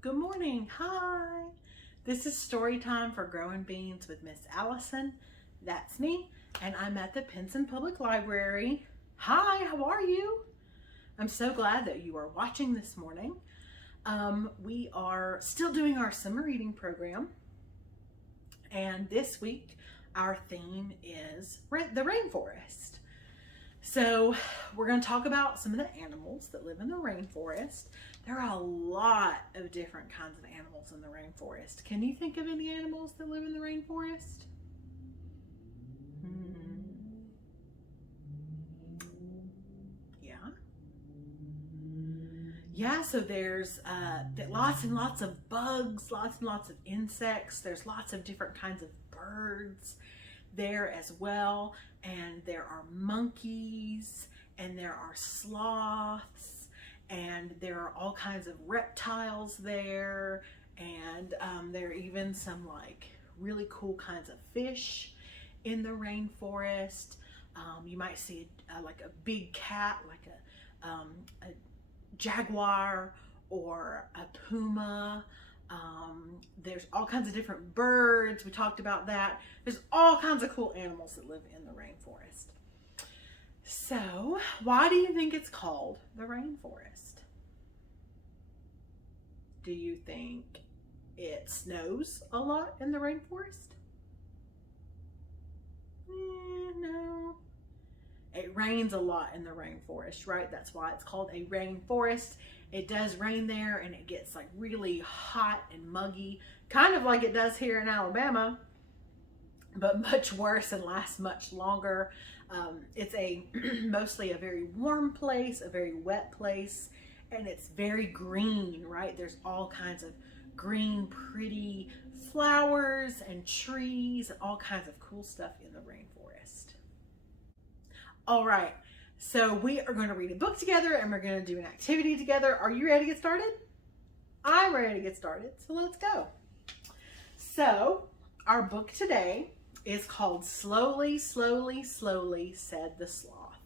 Good morning. Hi. This is story time for Growing Beans with Miss Allison. That's me, and I'm at the Pinson Public Library. Hi, how are you? I'm so glad that you are watching this morning. We are still doing our summer reading program, and this week our theme is the rainforest. So we're going to talk about some of the animals that live in the rainforest. There are a lot of different kinds of animals in the rainforest. Can you think of any animals that live in the rainforest? Yeah, so there's lots and lots of bugs, lots and lots of insects. There's lots of different kinds of birds there as well. And there are monkeys, and there are sloths, and there are all kinds of reptiles there. And there are even some like really cool kinds of fish in the rainforest. You might see like a big cat, like a jaguar or a puma. There's all kinds of different birds. We talked about that. There's all kinds of cool animals that live in the rainforest. So, why do you think it's called the rainforest? Do you think it snows a lot in the rainforest? No. It rains a lot in the rainforest, right? That's why it's called a rainforest. It does rain there, and it gets like really hot and muggy, kind of like it does here in Alabama, but much worse and lasts much longer. It's mostly a very warm place, a very wet place, and it's very green, right? There's all kinds of green, pretty flowers and trees and all kinds of cool stuff in the rainforest. All right, so we are going to read a book together and we're going to do an activity together. Are you ready to get started? I'm ready to get started, so let's go. So our book today is called Slowly, Slowly, Slowly, Said the Sloth.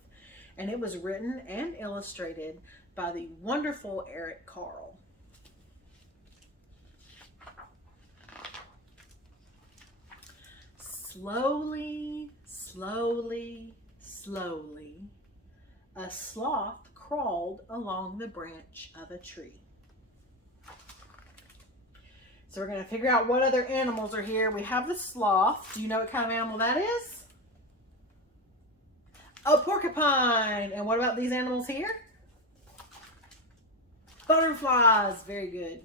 And it was written and illustrated by the wonderful Eric Carle. Slowly, slowly, slowly, a sloth crawled along the branch of a tree. So we're going to figure out what other animals are here. We have the sloth. Do you know what kind of animal that is? A porcupine. And what about these animals here? Butterflies. Very good.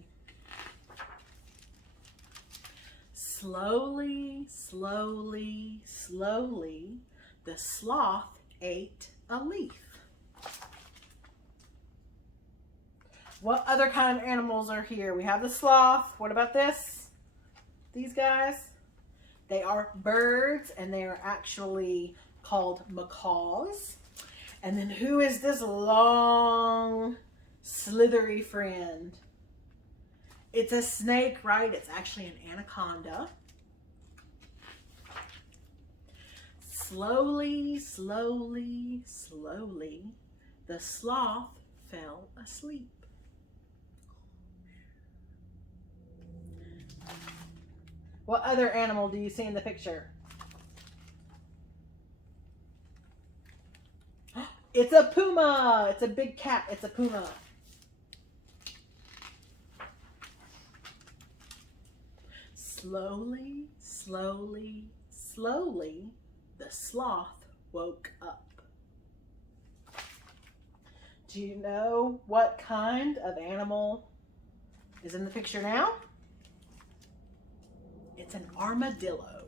Slowly, slowly, slowly, the sloth ate a leaf. What other kind of animals are here? We have the sloth. What about this? These guys? They are birds, and they are actually called macaws. And then who is this long, slithery friend? It's a snake, right? It's actually an anaconda. Slowly, slowly, slowly, the sloth fell asleep. What other animal do you see in the picture? It's a puma. It's a big cat. It's a puma. Slowly, slowly, slowly, the sloth woke up. Do you know what kind of animal is in the picture now? It's an armadillo.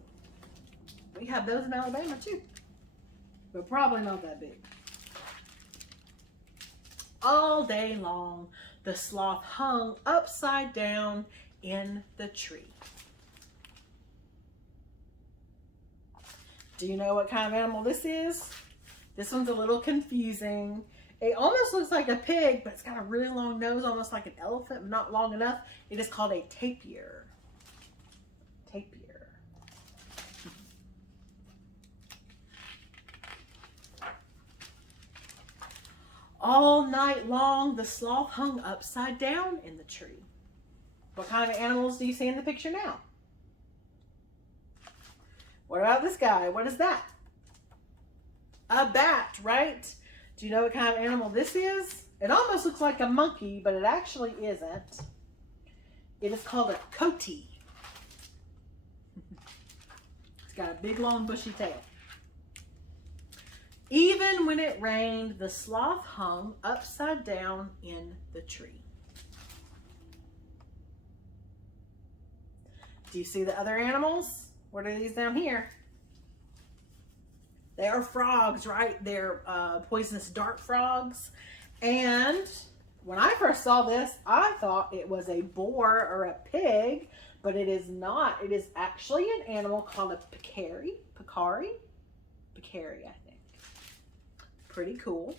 We have those in Alabama too, but probably not that big. All day long, the sloth hung upside down in the tree. Do you know what kind of animal this is? This one's a little confusing. It almost looks like a pig, but it's got a really long nose, almost like an elephant, but not long enough. It is called a tapir. Tapir. All night long, the sloth hung upside down in the tree. What kind of animals do you see in the picture now? What about this guy? What is that? A bat, right? Do you know what kind of animal this is? It almost looks like a monkey, but it actually isn't. It is called a coati. It's got a big, long, bushy tail. Even when it rained, the sloth hung upside down in the tree. Do you see the other animals? What are these down here? They are frogs, right? They're poisonous dart frogs. And when I first saw this, I thought it was a boar or a pig, but it is not. It is actually an animal called a peccary. Peccary, I think. Pretty cool.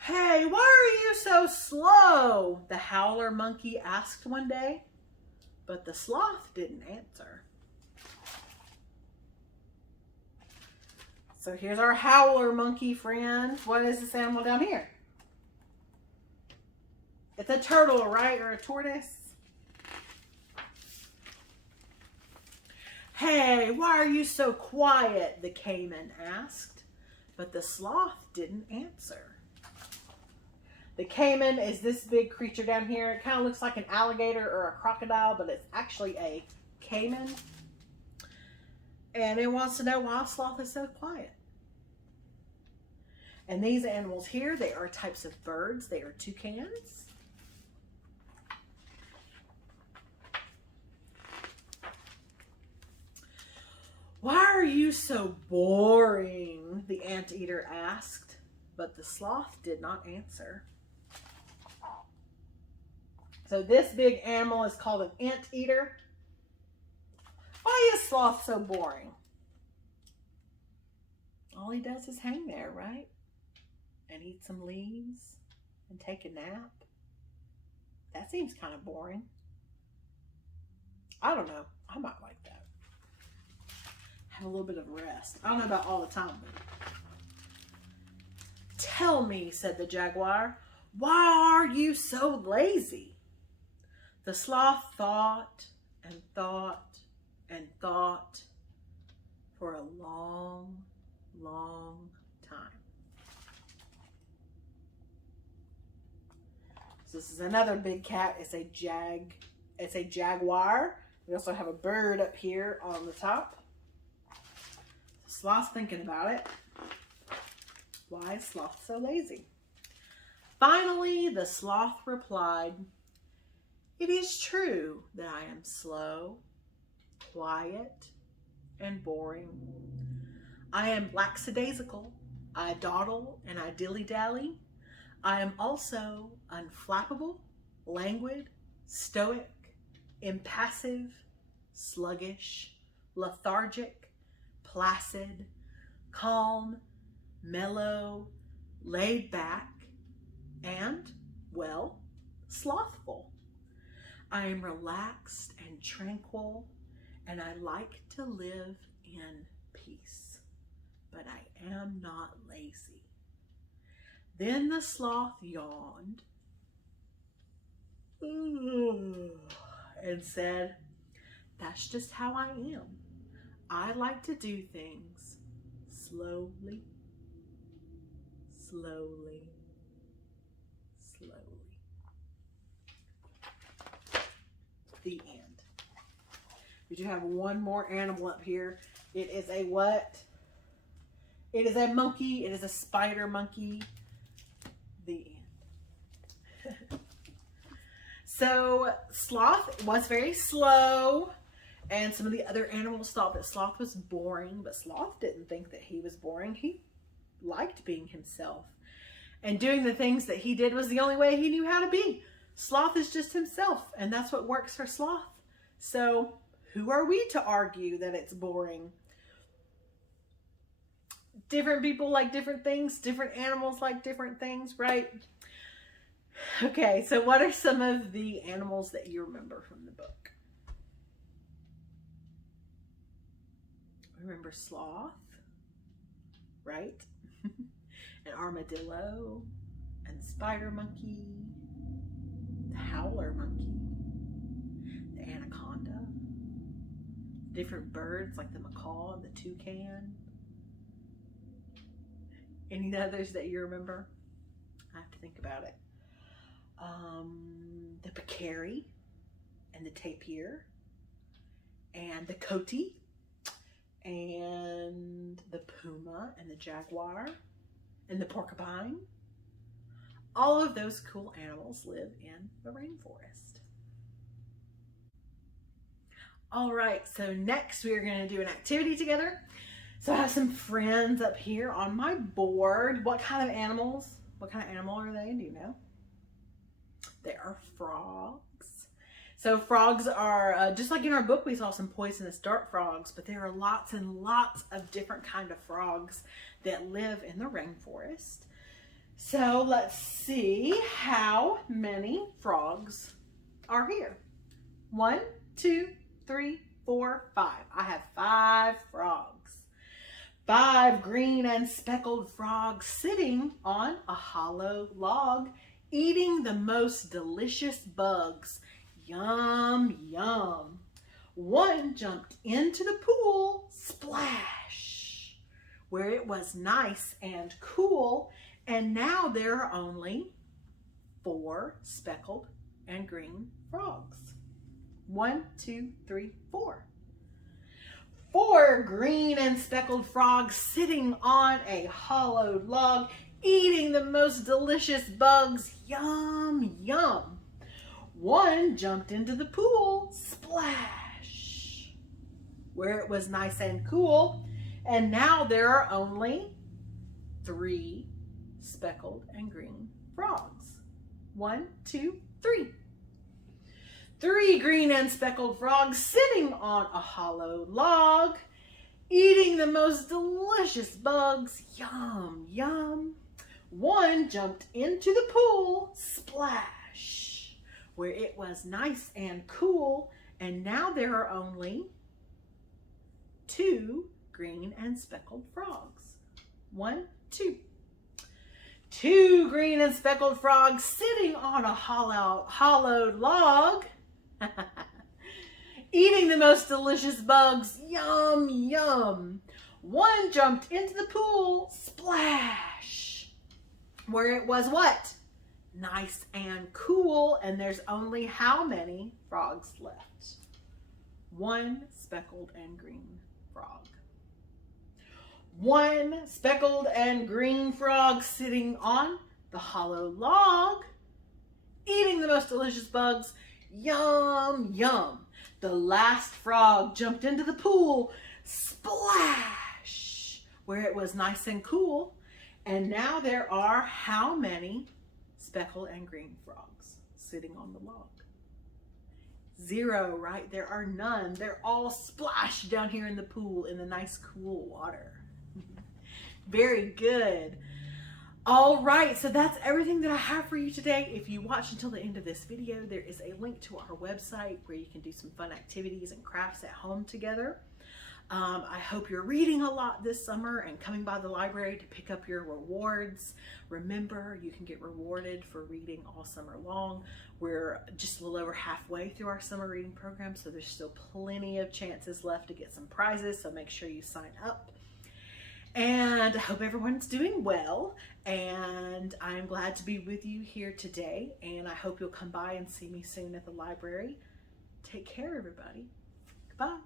Hey, why are you so slow? The howler monkey asked one day, but the sloth didn't answer. So here's our howler monkey friend. What is this animal down here? It's a turtle, right? Or a tortoise? Hey, why are you so quiet? The caiman asked, but the sloth didn't answer. The caiman is this big creature down here. It kind of looks like an alligator or a crocodile, but it's actually a caiman. And it wants to know why sloth is so quiet. And these animals here, they are types of birds. They are toucans. Why are you so boring? The anteater asked, but the sloth did not answer. So this big animal is called an anteater. Why is sloth so boring? All he does is hang there, right? And eat some leaves and take a nap. That seems kind of boring. I don't know. I might like that. Have a little bit of rest. I don't know about all the time, but... Tell me, said the jaguar, why are you so lazy? The sloth thought and thought and thought for a long, long time. So this is another big cat. It's a jaguar. We also have a bird up here on the top. The sloth's thinking about it. Why is sloth so lazy? Finally, the sloth replied, it is true that I am slow, quiet, and boring. I am lackadaisical. I dawdle and I dilly-dally. I am also unflappable, languid, stoic, impassive, sluggish, lethargic, placid, calm, mellow, laid back, and, well, slothful. I am relaxed and tranquil, and I like to live in peace, but I am not lazy. Then the sloth yawned and said, that's just how I am. I like to do things slowly, slowly, slowly. The end. We do have one more animal up here. It is a what? It is a monkey. It is a spider monkey. The end. So sloth was very slow, and some of the other animals thought that sloth was boring, but sloth didn't think that he was boring. He liked being himself, and doing the things that he did was the only way he knew how to be. Sloth is just himself, and that's what works for sloth. So who are we to argue that it's boring? Different people like different things. Different animals like different things, right? Okay, so what are some of the animals that you remember from the book? Remember sloth, right? An armadillo, and spider monkey, the howler monkey, the anaconda, different birds like the macaw and the toucan. Any others that you remember? I have to think about it. The peccary and the tapir and the coati and the puma and the jaguar and the porcupine. All of those cool animals live in the rainforest. All right, so next we are going to do an activity together. So I have some friends up here on my board. What kind of animal are they? Do you know? They are frogs. So frogs are, just like in our book, we saw some poisonous dart frogs, but there are lots and lots of different kind of frogs that live in the rainforest. So let's see how many frogs are here. 1, 2, 3, 4, 5. I have 5 frogs. 5 green and speckled frogs sitting on a hollow log, eating the most delicious bugs. Yum, yum. 1 jumped into the pool, splash, where it was nice and cool, and now there are only 4 speckled and green frogs. 1, 2, 3, 4. 4 green and speckled frogs sitting on a hollowed log, eating the most delicious bugs. Yum, yum. 1 jumped into the pool, splash, where it was nice and cool, and now there are only 3 speckled and green frogs. 1, 2, 3. 3 green and speckled frogs sitting on a hollow log, eating the most delicious bugs. Yum, yum. 1 jumped into the pool, splash, where it was nice and cool, and now there are only 2 green and speckled frogs. 1, 2. 2 green and speckled frogs sitting on a hollowed log, eating the most delicious bugs. Yum, yum. 1 jumped into the pool, splash, where it was what? Nice and cool, and there's only how many frogs left? 1 speckled and green frog. 1 speckled and green frog sitting on the hollow log, eating the most delicious bugs. Yum, yum. The last frog jumped into the pool, splash, where it was nice and cool. And now there are how many speckled and green frogs sitting on the log? 0, right? There are none. They're all splashed down here in the pool in the nice cool water. Very good. All right, so that's everything that I have for you today. If you watch until the end of this video, there is a link to our website where you can do some fun activities and crafts at home together. I hope you're reading a lot this summer and coming by the library to pick up your rewards. Remember, you can get rewarded for reading all summer long. We're just a little over halfway through our summer reading program, so there's still plenty of chances left to get some prizes, so make sure you sign up. And I hope everyone's doing well, and I'm glad to be with you here today, and I hope you'll come by and see me soon at the library. Take care, everybody. Goodbye.